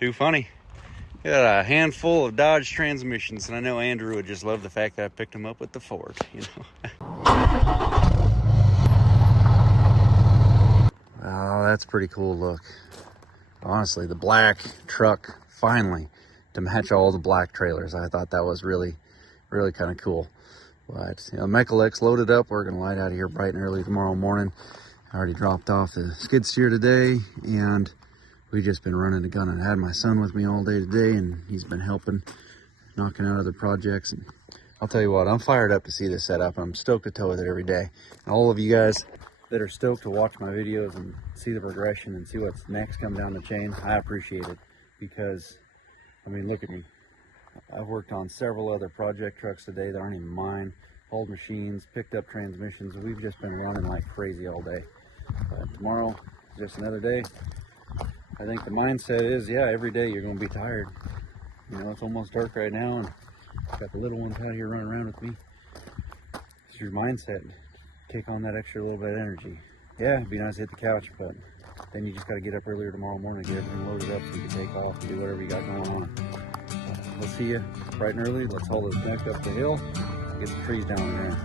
Too funny. Got a handful of Dodge transmissions, and I know Andrew would just love the fact that I picked him up with the Ford, you know. Oh, that's pretty cool look. Honestly, the black truck, finally, to match all the black trailers. I thought that was really kind of cool. But, you know, Mechalex loaded up. We're going to light out of here bright and early tomorrow morning. I already dropped off the skid steer today, and we've just been running the gun. I had my son with me all day today, and he's been helping, knocking out other projects. And I'll tell you what, I'm fired up to see this setup. I'm stoked to tow with it every day. And all of you guys that are stoked to watch my videos and see the progression and see what's next come down the chain, I appreciate it. Because, I mean, look at me. I've worked on several other project trucks today that aren't even mine. Hauled machines, picked up transmissions. We've just been running like crazy all day. But tomorrow is just another day. I think the mindset is, yeah, every day you're going to be tired. You know, it's almost dark right now, and got the little ones out here running around with me. It's your mindset. Take on that extra little bit of energy. Yeah, it'd be nice to hit the couch, but then you just got to get up earlier tomorrow morning, get everything loaded up so you can take off and do whatever you got going on. We'll see you bright and early. Let's haul this neck up the hill, get some trees down there.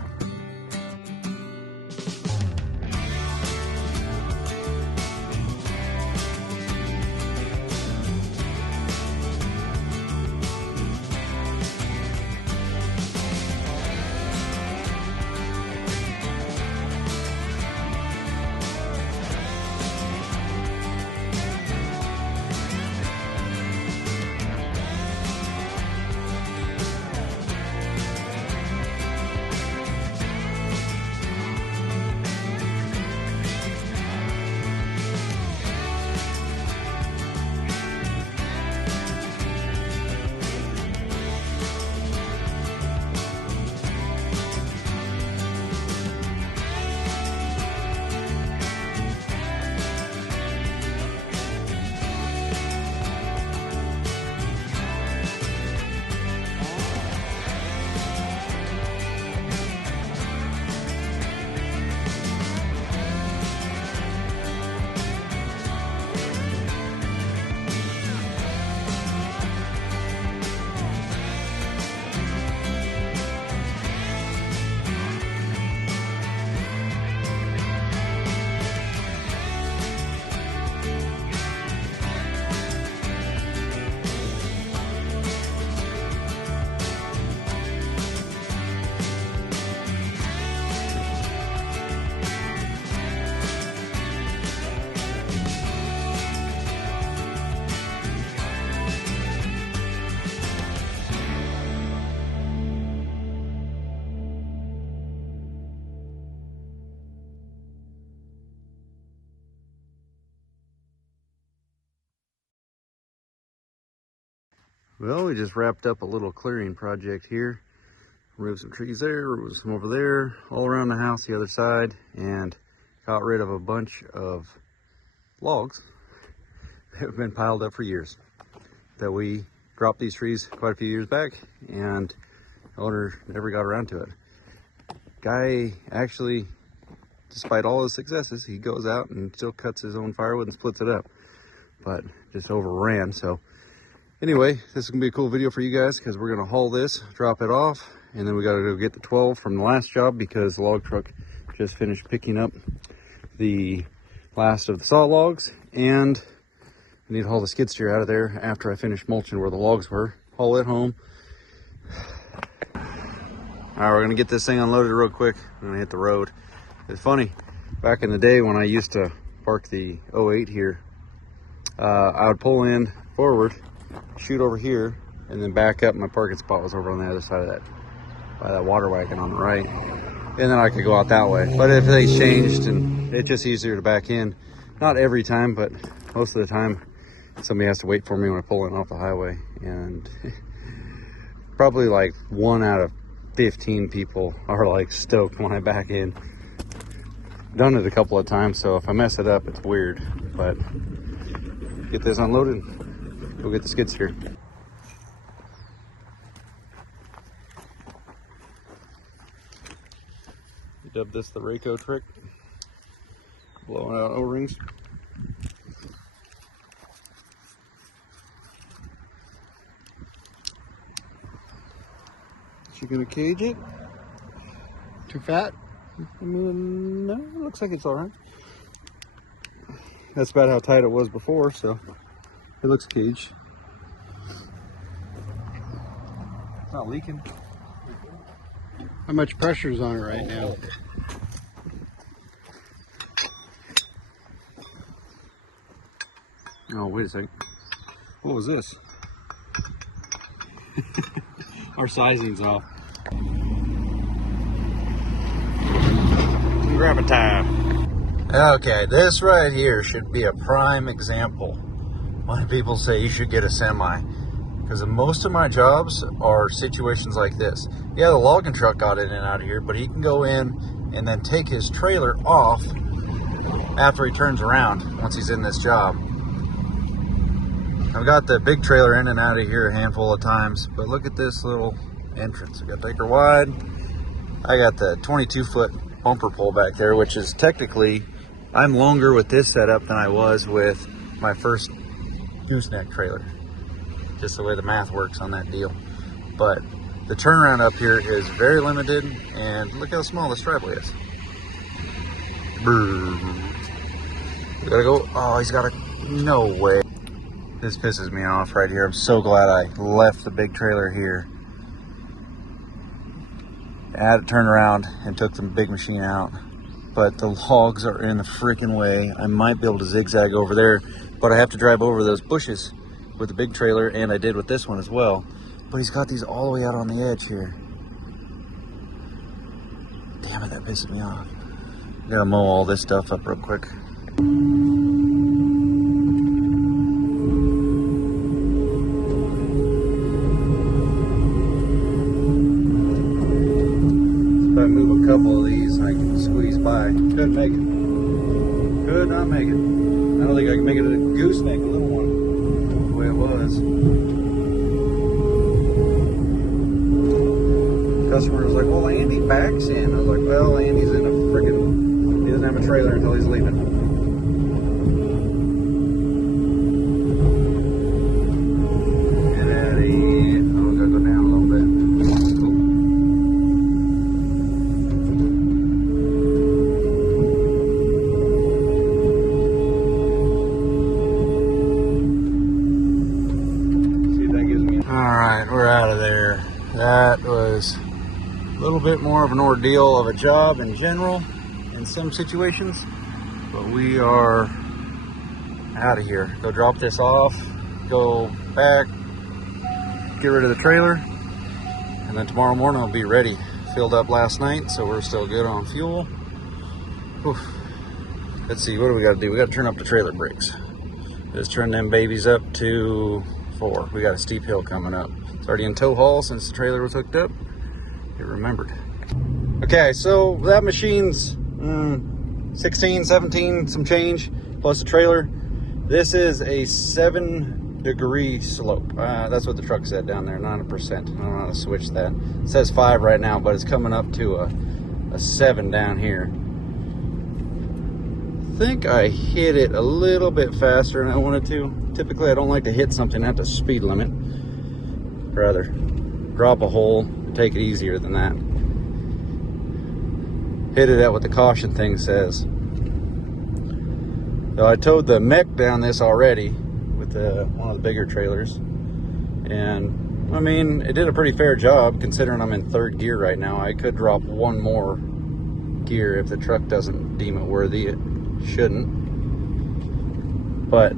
Well, we just wrapped up a little clearing project here. Removed some trees there, removed some over there, all around the house, the other side, and got rid of a bunch of logs that have been piled up for years. That we dropped these trees quite a few years back, and the owner never got around to it. Guy actually, despite all his successes, he goes out and still cuts his own firewood and splits it up, but just overran. So anyway, this is gonna be a cool video for you guys because we're gonna haul this, drop it off, and then we gotta go get the 12 from the last job because the log truck just finished picking up the last of the saw logs, and I need to haul the skid steer out of there after I finish mulching where the logs were. Haul it home. All right, we're gonna get this thing unloaded real quick. I'm gonna hit the road. It's funny, back in the day when I used to park the 08 here, I would pull in forward, shoot over here, and then back up. My parking spot was over on the other side of that, by that water wagon on the right, and then I could go out that way. But if things changed, and it's just easier to back in, not every time, but most of the time, somebody has to wait for me when I pull in off the highway, and probably like 1 out of 15 people are like stoked when I back in. Done it a couple of times, so if I mess it up, it's weird. But get this unloaded, go get the skid steer. We dubbed this the Rayco trick, blowing out O-rings. You gonna cage it? Too fat? I mean, no, it looks like it's all right. That's about how tight it was before, so it looks caged. It's not leaking. How much pressure is on it right now? Oh, wait a second. What was this? Our sizing's off. Grab a time. Okay, this right here should be a prime example why people say you should get a semi. Because most of my jobs are situations like this. Yeah, the logging truck got in and out of here, but he can go in and then take his trailer off after he turns around once he's in this job. I've got the big trailer in and out of here a handful of times, but look at this little entrance. We got the acre wide. I got the 22-foot bumper pole back there, which is technically, I'm longer with this setup than I was with my first gooseneck trailer. Just the way the math works on that deal. But the turnaround up here is very limited, and look how small this driveway is. We gotta go. Oh, he's got a, no way. This pisses me off right here. I'm so glad I left the big trailer here. I had to turn around and took the big machine out. But the logs are in the freaking way. I might be able to zigzag over there, but I have to drive over those bushes with the big trailer, and I did with this one as well. But he's got these all the way out on the edge here. Damn it, that pisses me off. I gotta mow all this stuff up real quick. If I move a couple of these, I can squeeze by. Couldn't make it. Could not make it. I don't think I can make it a gooseneck, a little one, the way it was. Customer was like, well, Andy backs in. I was like, well, Andy's in a freaking, he doesn't have a trailer until he's leaving. Get out of here. Oh, we gotta go down a little bit. See if that gives me. All right, we're out of there. That was a little bit more of an ordeal of a job in general in some situations, but we are out of here. Go drop this off, go back, get rid of the trailer, and then tomorrow morning I'll be ready. Filled up last night, so we're still good on fuel. Whew. Let's see, what do we got to do? We got to turn up the trailer brakes. Just turn them babies up to 4. We got a steep hill coming up. It's already in tow haul since the trailer was hooked up. It remembered. Okay, so that machine's 16, 17, some change, plus the trailer. This is a 7-degree slope. That's what the truck said down there, not a percent. I don't know how to switch that. It says 5 right now, but it's coming up to a 7 down here. I think I hit it a little bit faster than I wanted to. Typically, I don't like to hit something at the speed limit. Rather, drop a hole, take it easier than that. Hit it at what the caution thing says. So I towed the mech down this already with one of the bigger trailers. And, I mean, it did a pretty fair job considering I'm in 3rd gear right now. I could drop one more gear if the truck doesn't deem it worthy. It shouldn't. But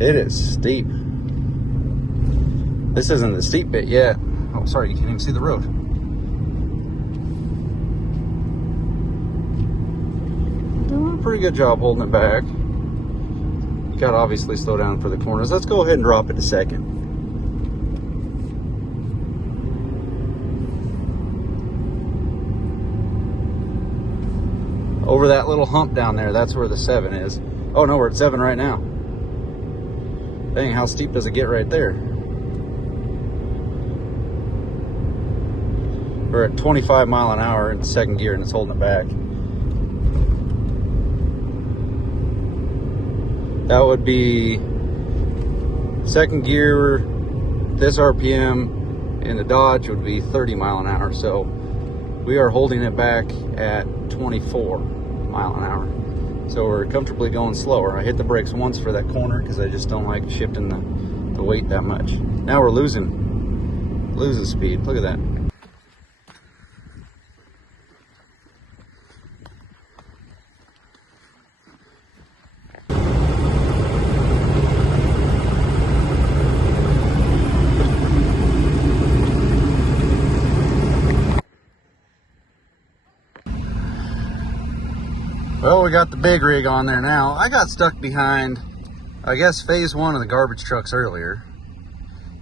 it is steep. This isn't the steep bit yet. Oh, sorry, you can't even see the road. Doing a pretty good job holding it back. You gotta obviously slow down for the corners. Let's go ahead and drop it a second. Over that little hump down there, that's where the 7 is. Oh no, we're at 7 right now. Dang, how steep does it get right there? We're at 25 mile an hour in 2nd gear and it's holding it back. That would be 2nd gear, this RPM, in the Dodge would be 30 mile an hour. So we are holding it back at 24 mile an hour. So we're comfortably going slower. I hit the brakes once for that corner because I just don't like shifting the weight that much. Now we're losing speed. Look at that. Well, we got the big rig on there now. I got stuck behind, I guess, phase one of the garbage trucks earlier.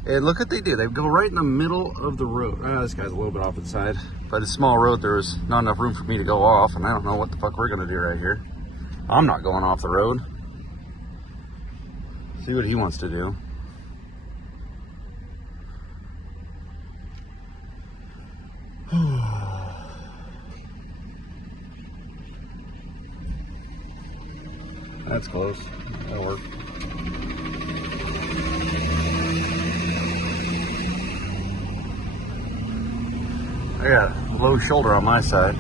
And look what they do. They go right in the middle of the road. This guy's a little bit off to the side. But it's a small road. There was not enough room for me to go off. And I don't know what the fuck we're going to do right here. I'm not going off the road. See what he wants to do. That's close. That'll work. I got a low shoulder on my side.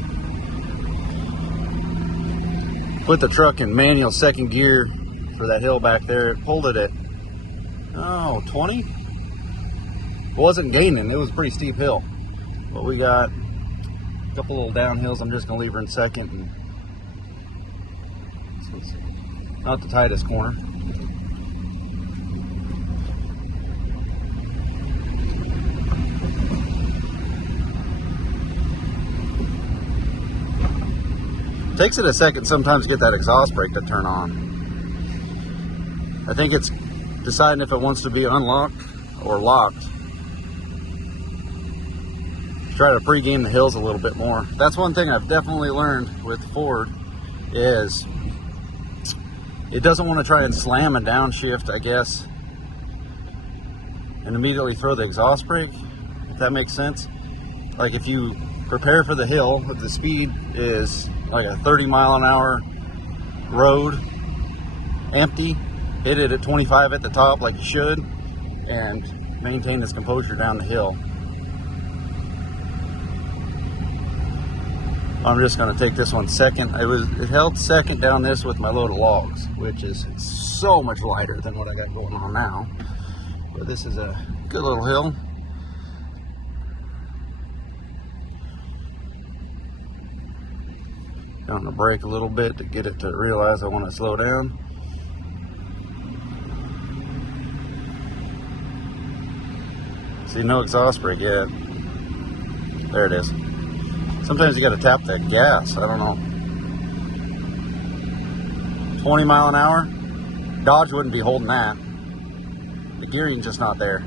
Put the truck in manual second gear for that hill back there. It pulled it at, 20? It wasn't gaining. It was a pretty steep hill. But we got a couple little downhills. I'm just going to leave her in second. And not the tightest corner. Takes it a second sometimes to get that exhaust brake to turn on. I think it's deciding if it wants to be unlocked or locked. Try to pre-game the hills a little bit more. That's one thing I've definitely learned with Ford is it doesn't want to try and slam and downshift, I guess, and immediately throw the exhaust brake, if that makes sense. Like if you prepare for the hill, if the speed is like a 30 mile an hour road, empty, hit it at 25 at the top like you should, and maintain this composure down the hill. I'm just going to take this one second. It held second down this with my load of logs, which is so much lighter than what I got going on now. But this is a good little hill. On the brake a little bit to get it to realize I want to slow down. See, no exhaust brake yet. There it is. Sometimes you got to tap that gas. I don't know. 20 mile an hour. Dodge wouldn't be holding that. The gearing's just not there.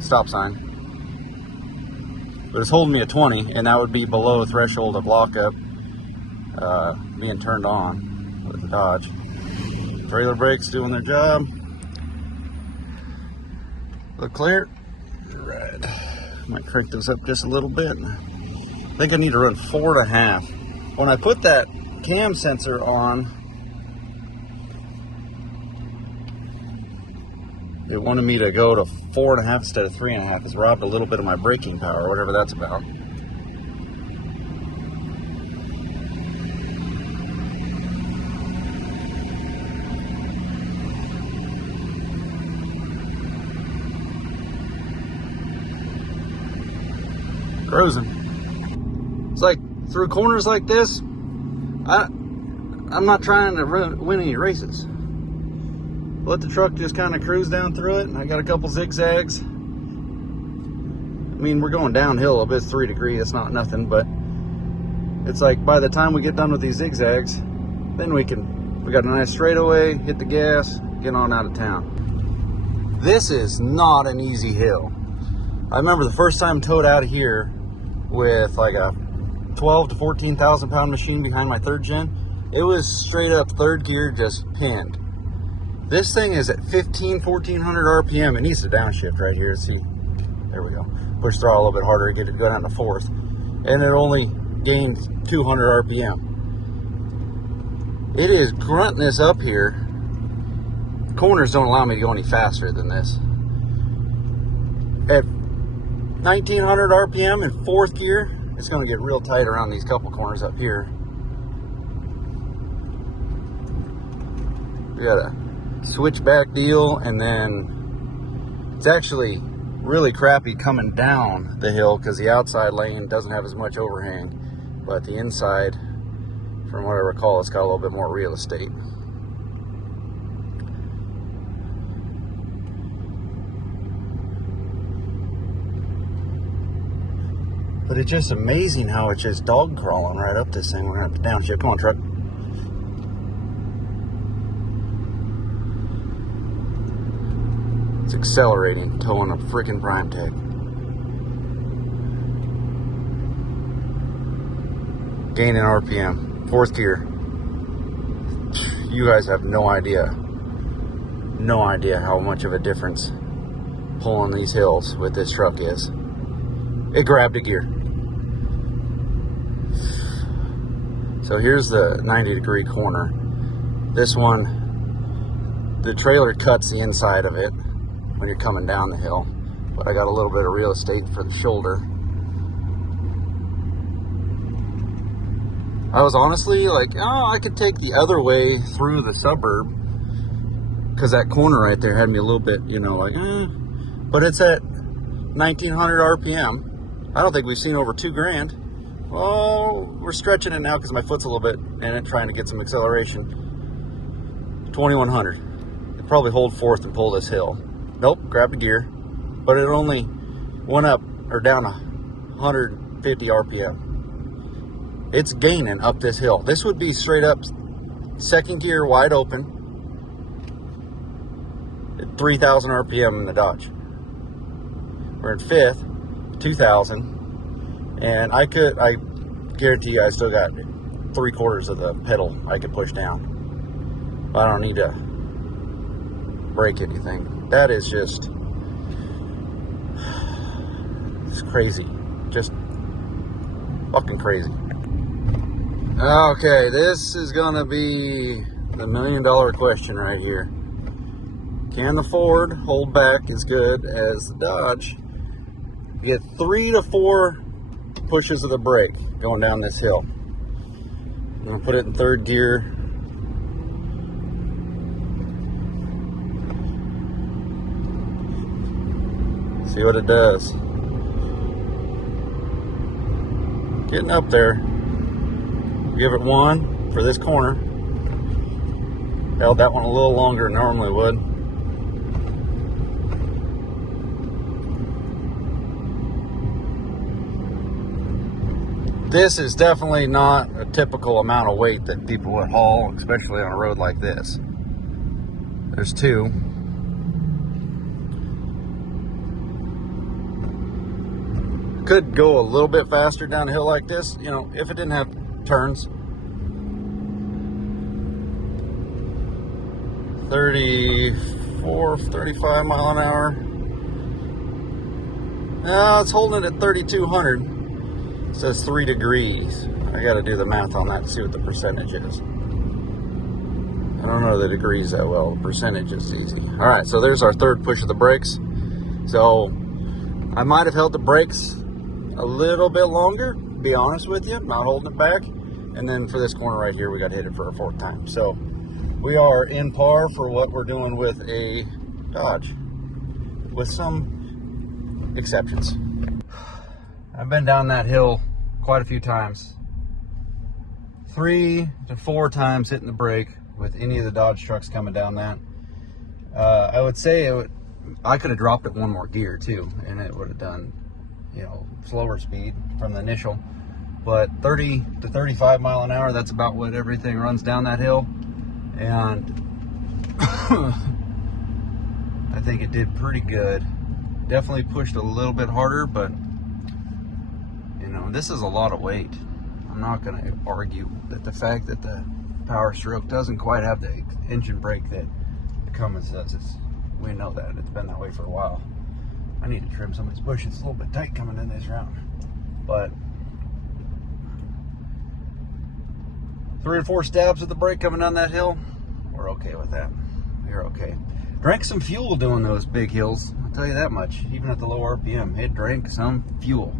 Stop sign. But it's holding me at 20, and that would be below threshold of lockup being turned on with the Dodge. Trailer brakes doing their job. Look clear. Right. Might crank this up just a little bit. I think I need to run 4.5. When I put that cam sensor on, it wanted me to go to 4.5 instead of 3.5. It's robbed a little bit of my braking power, whatever that's about. Cruising. It's like through corners like this, I'm not trying to win any races. Let the truck just kind of cruise down through it, and I got a couple zigzags. I mean, we're going downhill a bit, 3 degrees, it's not nothing, but it's like by the time we get done with these zigzags, then we got a nice straightaway, hit the gas, get on out of town. This is not an easy hill. I remember the first time towed out of here with like a 12 to 14,000 pound machine behind my 3rd gen. It was straight up 3rd gear, just pinned. This thing is at 1400 RPM. It needs to downshift right here. See, there we go. Push throttle a little bit harder to get it go down to 4th. And it only gained 200 RPM. It is grunting this up here. Corners don't allow me to go any faster than this. At 1900 RPM in fourth gear, it's going to get real tight around these couple corners up here. We got a switchback deal, and then it's actually really crappy coming down the hill because the outside lane doesn't have as much overhang, but the inside, from what I recall, it's got a little bit more real estate. But it's just amazing how it's just dog crawling right up this thing. We're going to have to downshift. Come on, truck. It's accelerating, towing a freaking prime tag. Gaining RPM. Fourth gear. You guys have no idea. No idea how much of a difference pulling these hills with this truck is. It grabbed a gear. So here's the 90-degree corner. This one, the trailer cuts the inside of it when you're coming down the hill, but I got a little bit of real estate for the shoulder. I was honestly like, oh, I could take the other way through the suburb, because that corner right there had me a little bit, you know, like, but it's at 1900 RPM. I don't think we've seen over $2,000. Well, we're stretching it now because my foot's a little bit in it, trying to get some acceleration. 2100. It'd probably hold fourth and pull this hill. Nope, grabbed a gear, but it only went up or down 150 RPM. It's gaining up this hill. This would be straight up second gear wide open at 3,000 RPM in the Dodge. We're in fifth, 2,000. And I guarantee you I still got 3/4 of the pedal I could push down. I don't need to break anything. That is just, it's crazy. Just fucking crazy. Okay, this is gonna be the $1 million question right here. Can the Ford hold back as good as the Dodge? You get 3 to 4 pushes of the brake going down this hill. I'm going to put it in third gear. See what it does. Getting up there. Give it 1 for this corner. Held that one a little longer than normally would. This is definitely not a typical amount of weight that people would haul, especially on a road like this. There's 2. Could go a little bit faster down a hill like this, you know, if it didn't have turns. 34, 35 mile an hour. No, it's holding it at 3,200. It says 3 degrees. I got to do the math on that to see what the percentage is. I don't know the degrees that well. The percentage is easy. All right, so there's our third push of the brakes. So I might have held the brakes a little bit longer, be honest with you, not holding it back. And then for this corner right here, we got to hit it for a 4th time. So we are in par for what we're doing with a Dodge, with some exceptions. I've been down that hill quite a few times. 3 to 4 times hitting the brake with any of the Dodge trucks coming down that. I would say I could have dropped it 1 more gear too, and it would have done, you know, slower speed from the initial. But 30 to 35 mile an hour, that's about what everything runs down that hill. And I think it did pretty good. Definitely pushed a little bit harder, but you know, this is a lot of weight. I'm not going to argue that the fact that the Power Stroke doesn't quite have the engine brake that the Cummins does. We know that. It's been that way for a while. I need to trim some of these bushes. It's a little bit tight coming in this round. But 3 or 4 stabs with the brake coming down that hill, we're okay with that. We're okay. Drank some fuel doing those big hills. I'll tell you that much. Even at the low RPM, it drank some fuel.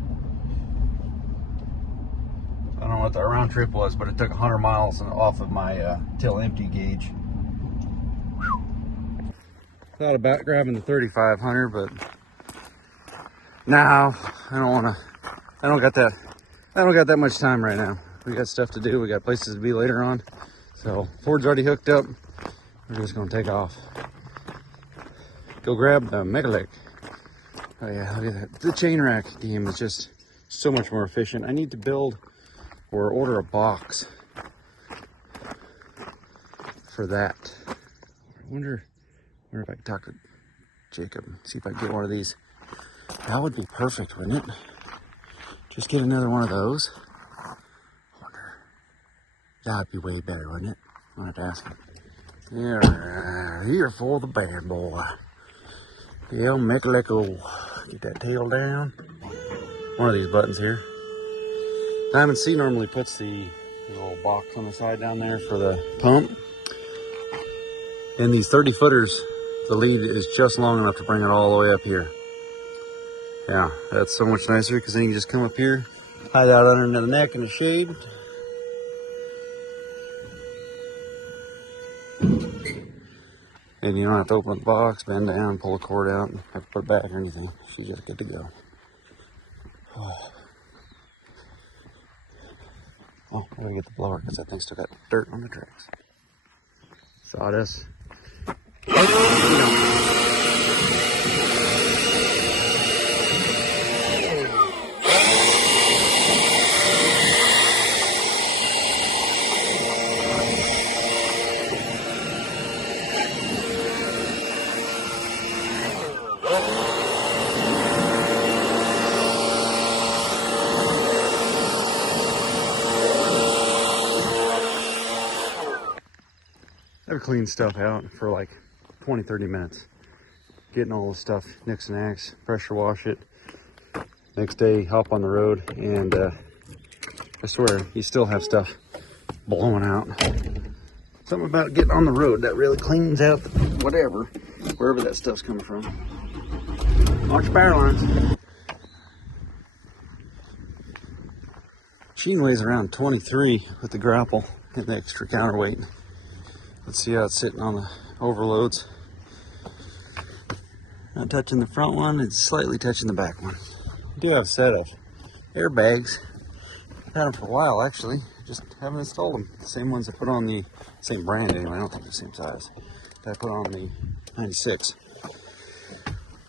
I don't know what the round trip was, but it took 100 miles off of my till empty gauge. Thought about grabbing the 3500, but now I don't want to. I don't got that much time right now. We got stuff to do. We got places to be later on. So Ford's already hooked up. We're just gonna take off. Go grab the Megalec. Oh yeah, look at that. The chain rack game is just so much more efficient. I need to build or order a box for that. I wonder if I can talk to Jacob, see if I can get one of these. That would be perfect, wouldn't it? Just get another one of those. I wonder. That'd be way better, wouldn't it? I'm gonna have to ask him. Yeah, here for the bad boy. Yeah, make it let go. Get that tail down. One of these buttons here. Diamond C normally puts the little box on the side down there for the pump. And these 30 footers, the lead is just long enough to bring it all the way up here. Yeah, that's so much nicer because then you can just come up here, hide out under the neck in the shade. And you don't have to open the box, bend down, pull the cord out, and have to put it back or anything. She's just good to go. Oh, I gotta get the blower because that thing still got dirt on the tracks. Sawdust. I've cleaned stuff out for like 20-30 minutes. Getting all the stuff nix and nax, pressure wash it. Next day, hop on the road, and I swear, you still have stuff blowing out. Something about getting on the road that really cleans out whatever, wherever that stuff's coming from. Watch your power lines. Machine weighs around 23 with the grapple and the extra counterweight. Let's see how it's sitting on the overloads. Not touching the front one, it's slightly touching the back one. I do have a set of airbags. I've had them for a while actually, just haven't installed them. The same ones I put on the same brand anyway, I don't think the same size. That I put on the 96.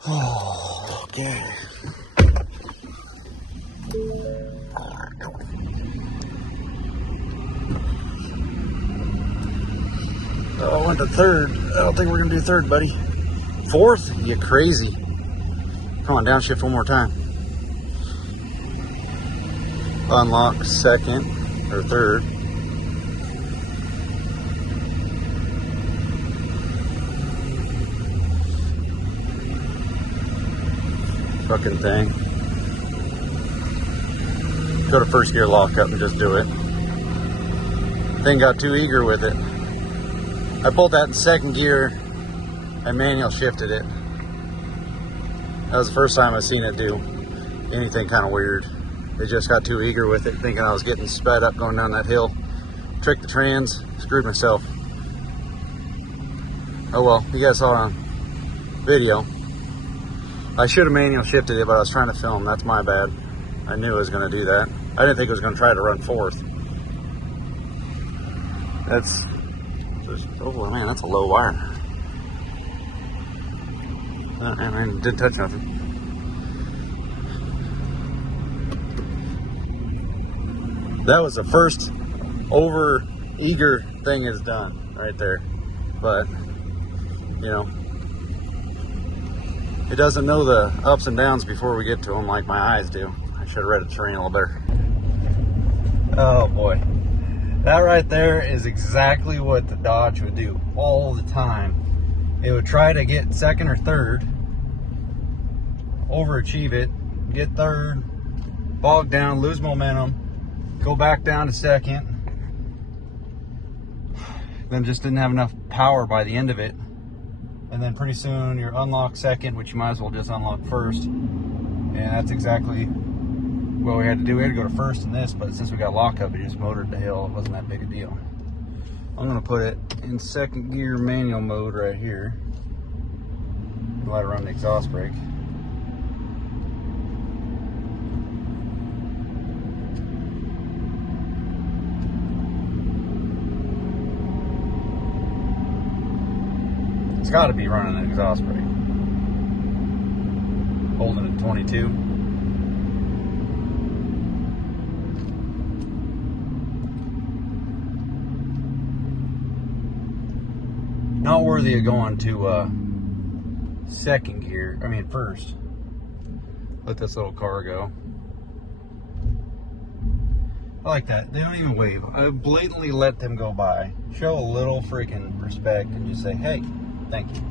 Oh, okay. Oh, I went to third. I don't think we're gonna do third, buddy. Fourth? You crazy. Come on, downshift one more time. Unlock second or third. Fucking thing. Go to first gear lockup and just do it. Thing got too eager with it. I pulled that in second gear and manual shifted it. That was the first time I've seen it do anything kind of weird. It just got too eager with it, thinking I was getting sped up going down that hill. Tricked the trans, screwed myself. Oh well, you guys saw it on video. I should have manual shifted it, but I was trying to film. That's my bad. I knew I was going to do that. I didn't think it was going to try to run fourth. That's just, oh man, that's a low wire. I didn't touch nothing. That was the first over eager thing is done right there. But, you know, it doesn't know the ups and downs before we get to them like my eyes do. I should have read the terrain a little better. Oh boy. That right there is exactly what the Dodge would do all the time. It would try to get second or third, overachieve it, get third, bog down, lose momentum, go back down to second, then just didn't have enough power by the end of it. and then pretty soon you're unlock second, which you might as well just unlock first. And that's exactly what we had to do. We had to go to first in this, but since we got lockup, it just motored the hill. It wasn't that big a deal. I'm gonna put it in second gear manual mode right here. Let it run the exhaust brake. It's got to be running an exhaust brake. Holding it 22. Not worthy of going to second gear. I mean first. Let this little car go. I like that. They don't even wave. I blatantly let them go by. Show a little freaking respect and just say, hey, thank you.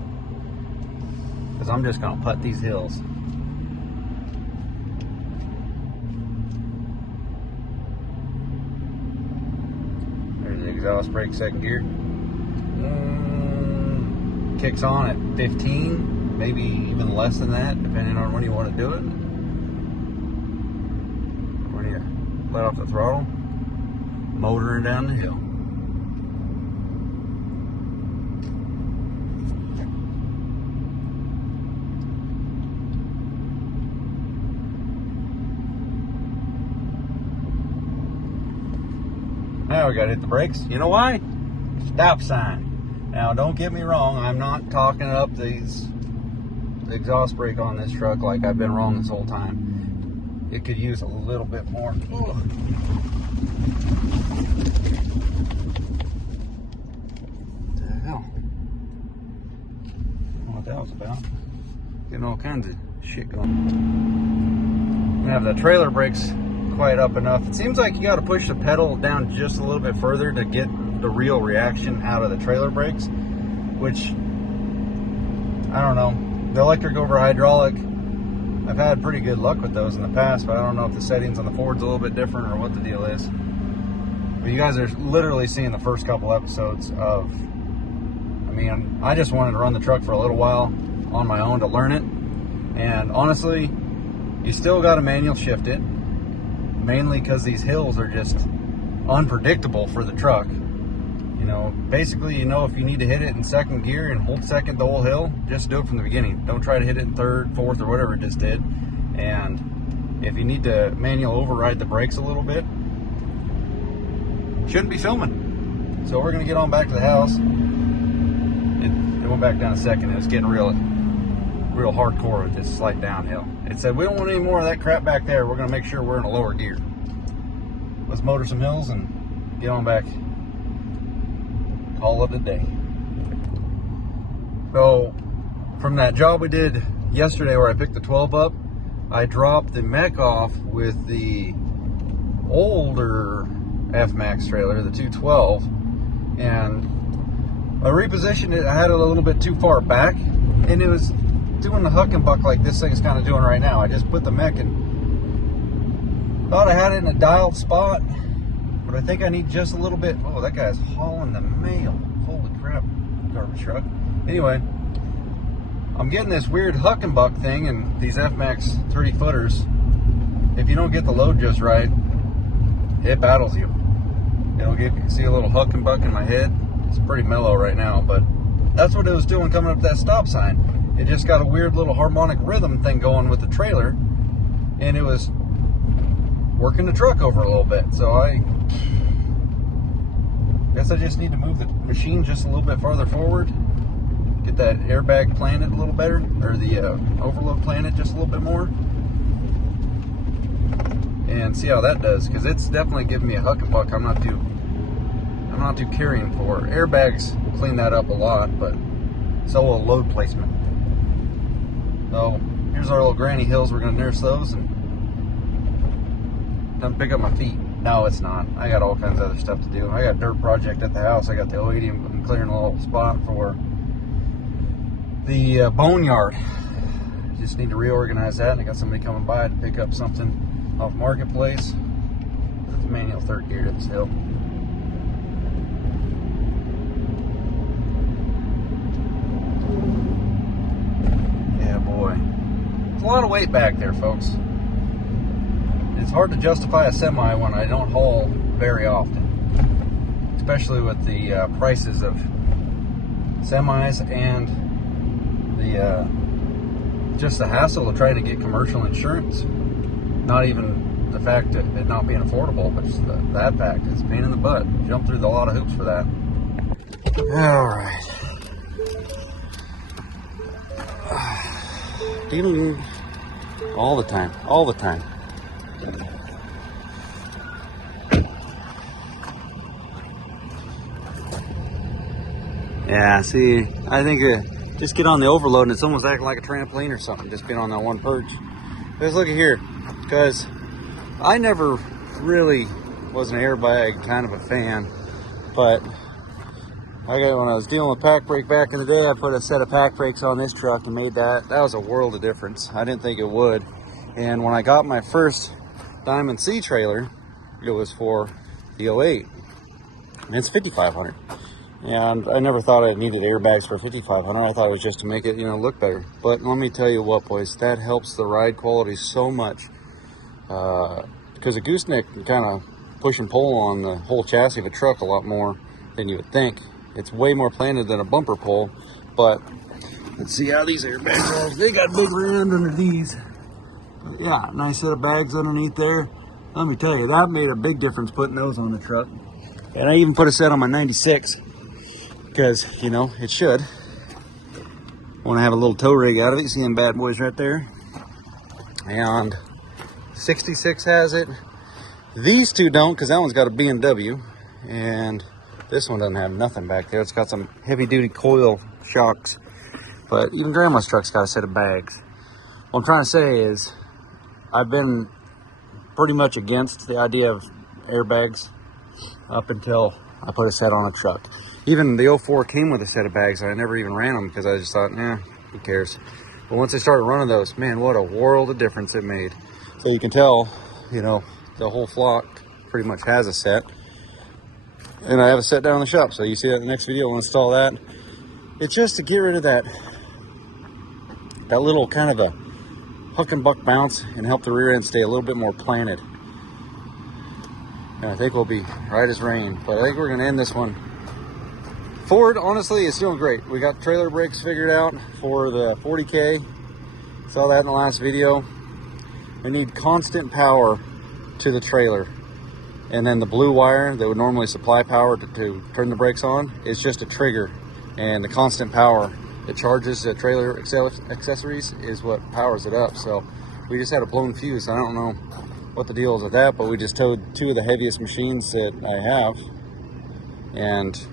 Because I'm just going to putt these hills. There's the exhaust brake, second gear. Kicks on at 15, maybe even less than that, depending on when you want to do it. When you let off the throttle, motoring down the hill. Now we gotta hit the brakes. You know why? Stop sign. Now, don't get me wrong, I'm not talking up the exhaust brake on this truck like I've been wrong this whole time. It could use a little bit more. Ugh. What the hell? I don't know what that was about. Getting all kinds of shit going. I have the trailer brakes quite up enough. It seems like you got to push the pedal down just a little bit further to get the real reaction out of the trailer brakes, which I don't know. The electric over hydraulic, I've had pretty good luck with those in the past, but I don't know if the settings on the Ford's a little bit different or what the deal is. But you guys are literally seeing the first couple episodes of, I mean, I just wanted to run the truck for a little while on my own to learn it, and honestly, you still got to manual shift it, mainly because these hills are just unpredictable for the truck. You know, basically, you know, if you need to hit it in second gear and hold second the whole hill, just do it from the beginning. Don't try to hit it in third, fourth, or whatever it just did. And if you need to manual override the brakes a little bit, shouldn't be filming. So we're going to get on back to the house. It went back down a second. It was getting real hardcore with this slight downhill. It said, we don't want any more of that crap back there. We're going to make sure we're in a lower gear. Let's motor some hills and get on back. Call it a day. So from that job we did yesterday where I picked the 12 up, I dropped the mech off with the older F-Max trailer, the 212, and I repositioned it. I had it a little bit too far back, and it was doing the huck and buck like this thing's kind of doing right now. I just put the mech in. Thought I had it in a dialed spot, but I think I need just a little bit. Oh, that guy's hauling the mail. Holy crap, garbage truck. Anyway, I'm getting this weird huck and buck thing, and these F-Max 30 footers, if you don't get the load just right, it battles you. It'll give you, see a little huck and buck in my head. It's pretty mellow right now, but that's what it was doing coming up that stop sign. It just got a weird little harmonic rhythm thing going with the trailer, and it was working the truck over a little bit. So I guess I just need to move the machine just a little bit farther forward, get that airbag planted a little better, or the overload planted just a little bit more, and see how that does, because it's definitely giving me a huck and buck. I'm not too caring for. Airbags clean that up a lot, but so will load placement. So here's our little granny hills. We're gonna nurse those and then pick up my feet. No, it's not. I got all kinds of other stuff to do. I got a dirt project at the house. I got the 080. I'm clearing a little spot for the boneyard. Just need to reorganize that, and I got somebody coming by to pick up something off Marketplace. It's a manual third gear to this hill. It's a lot of weight back there, folks. It's hard to justify a semi when I don't haul very often, especially with the prices of semis and the just the hassle of trying to get commercial insurance. Not even the fact that it not being affordable, but just that fact. It's a pain in the butt. Jump through a lot of hoops for that. All right. All the time. All the time. Yeah, see, I think just get on the overload and it's almost acting like a trampoline or something, just being on that one perch. Let's look at here, because I never really was an airbag kind of a fan, but when I was dealing with pack brake back in the day, I put a set of pack brakes on this truck and made that was a world of difference. I didn't think it would. And when I got my first Diamond C trailer, it was for the 08, and it's 5,500. And I never thought I needed airbags for 5,500. I thought it was just to make it, look better. But let me tell you what, boys, that helps the ride quality so much. Because a gooseneck can kind of push and pull on the whole chassis of a truck a lot more than you would think. It's way more planted than a bumper pull. But let's see how these airbags are. They got big round under these. Yeah, nice set of bags underneath there. Let me tell you, that made a big difference putting those on the truck. And I even put a set on my 96. Because, it should. Want to have a little tow rig out of it. You see them bad boys right there? And 66 has it. These two don't, because that one's got a BMW. And this one doesn't have nothing back there. It's got some heavy-duty coil shocks. But even Grandma's truck's got a set of bags. What I'm trying to say is, I've been pretty much against the idea of airbags up until I put a set on a truck. Even the 04 came with a set of bags, and I never even ran them because I just thought, who cares? But once I started running those, man, what a world of difference it made. So you can tell, the whole flock pretty much has a set. And I have a set down in the shop, so you see that in the next video. I'll install that. It's just to get rid of that little kind of a huck and buck bounce and help the rear end stay a little bit more planted. And I think we'll be right as rain. But I think we're going to end this one. Ford, honestly, is doing great. We got trailer brakes figured out for the 40K. Saw that in the last video. We need constant power to the trailer. And then the blue wire that would normally supply power to turn the brakes on is just a trigger. And the constant power that charges the trailer accessories is what powers it up. So we just had a blown fuse. I don't know what the deal is with that, but we just towed two of the heaviest machines that I have. And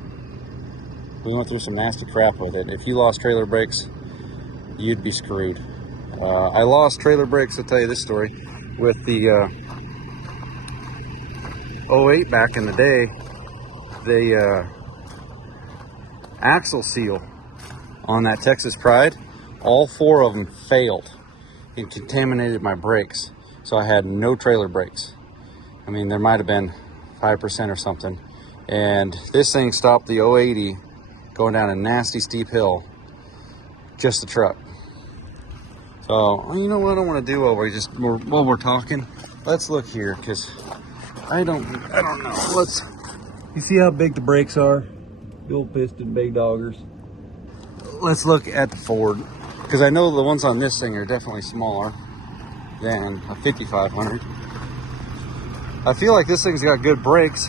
we went through some nasty crap with it. If you lost trailer brakes, you'd be screwed. I lost trailer brakes, I'll tell you this story, with the 08 back in the day. The axle seal on that Texas Pride, all four of them failed and contaminated my brakes. So I had no trailer brakes. I mean, there might have been 5% or something. And this thing stopped the 080 going down a nasty steep hill, just the truck. So, you know what I want to do while we're talking? Let's look here, because I don't know. You see how big the brakes are? The old piston big doggers. Let's look at the Ford, because I know the ones on this thing are definitely smaller than a 5500. I feel like this thing's got good brakes,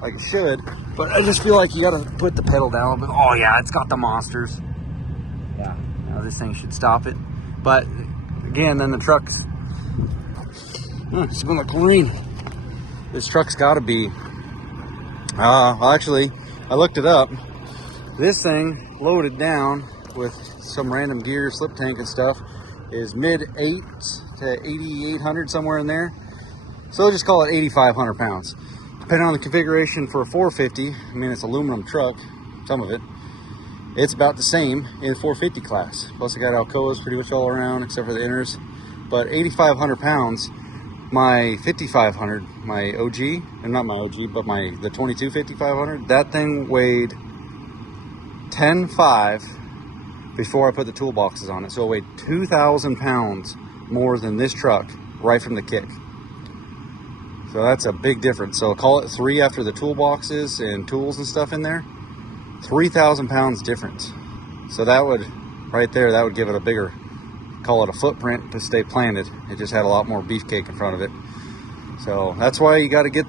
like it should, but I just feel like you gotta put the pedal down. But oh yeah, it's got the monsters. Yeah, now this thing should stop it. But again, then the truck's smells like chlorine. This truck's got to be. Actually, I looked it up. This thing loaded down with some random gear, slip tank and stuff is mid 8s to 8,800, somewhere in there. So just call it 8,500 pounds. Depending on the configuration for a 450, I mean, it's aluminum truck, some of it, it's about the same in the 450 class. Plus I got Alcoas pretty much all around except for the inners. But 8,500 pounds, my 5500, my OG, and not my OG, but the 22 5500, that thing weighed 10.5 before I put the toolboxes on it. So it weighed 2,000 pounds more than this truck right from the kick. So that's a big difference. So call it 3 after the toolboxes and tools and stuff in there. 3,000 pounds difference. So that would, right there, that would give it a bigger, call it a footprint to stay planted. It just had a lot more beefcake in front of it. So that's why you got to get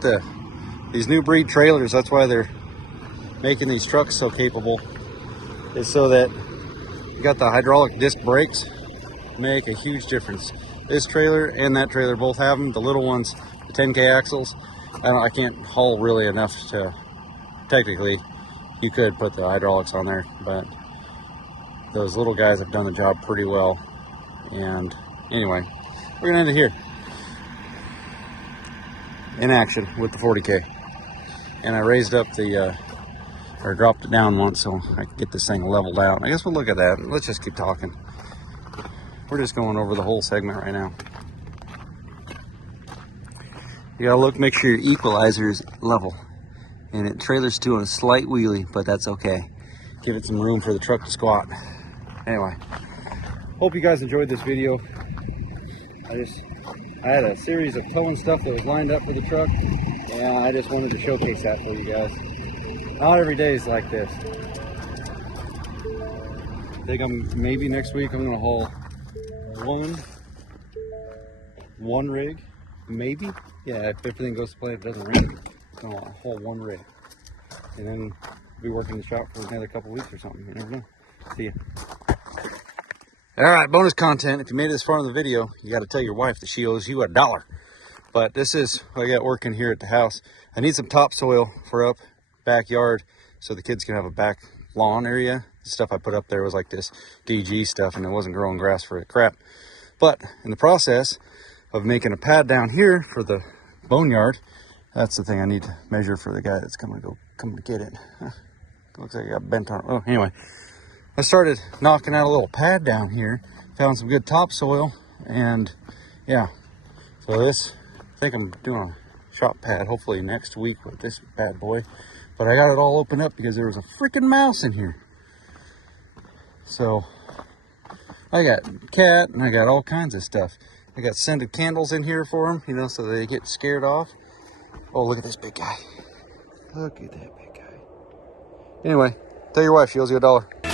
these new breed trailers. That's why they're making these trucks so capable, is so that you got the hydraulic disc brakes, make a huge difference. This trailer and that trailer both have them. The little ones, the 10K axles, I can't haul really enough to, technically, you could put the hydraulics on there, but those little guys have done the job pretty well. And anyway, we're gonna end it here in action with the 40K. And I raised up or dropped it down once so I could get this thing leveled out. I guess we'll look at that. Let's just keep talking. We're just going over the whole segment right now. You gotta look, make sure your equalizer is level. And it trailer's doing a slight wheelie, but that's okay. Give it some room for the truck to squat. Anyway, hope you guys enjoyed this video. I had a series of towing stuff that was lined up for the truck, and I just wanted to showcase that for you guys. Not every day is like this. I think maybe next week I'm gonna haul one rig, maybe. Yeah, if everything goes to plan, it doesn't rain, I'm gonna haul one rig, and then be working the shop for another couple weeks or something. You never know. See ya. All right, bonus content. If you made it this far in the video, you got to tell your wife that she owes you $1. But this is what I got working here at the house. I need some topsoil for up backyard so the kids can have a back lawn area. The stuff I put up there was like this DG stuff, and it wasn't growing grass for crap. But in the process of making a pad down here for the boneyard, that's the thing I need to measure for the guy that's coming to get it. Looks like I got bent on it. Oh, anyway. I started knocking out a little pad down here, found some good topsoil, and yeah, so this, I think I'm doing a shop pad hopefully next week with this bad boy, but I got it all opened up because there was a freaking mouse in here. So I got cat and I got all kinds of stuff. I got scented candles in here for them, you know, so they get scared off. Oh, look at this big guy. Look at that big guy. Anyway, tell your wife she owes you $1.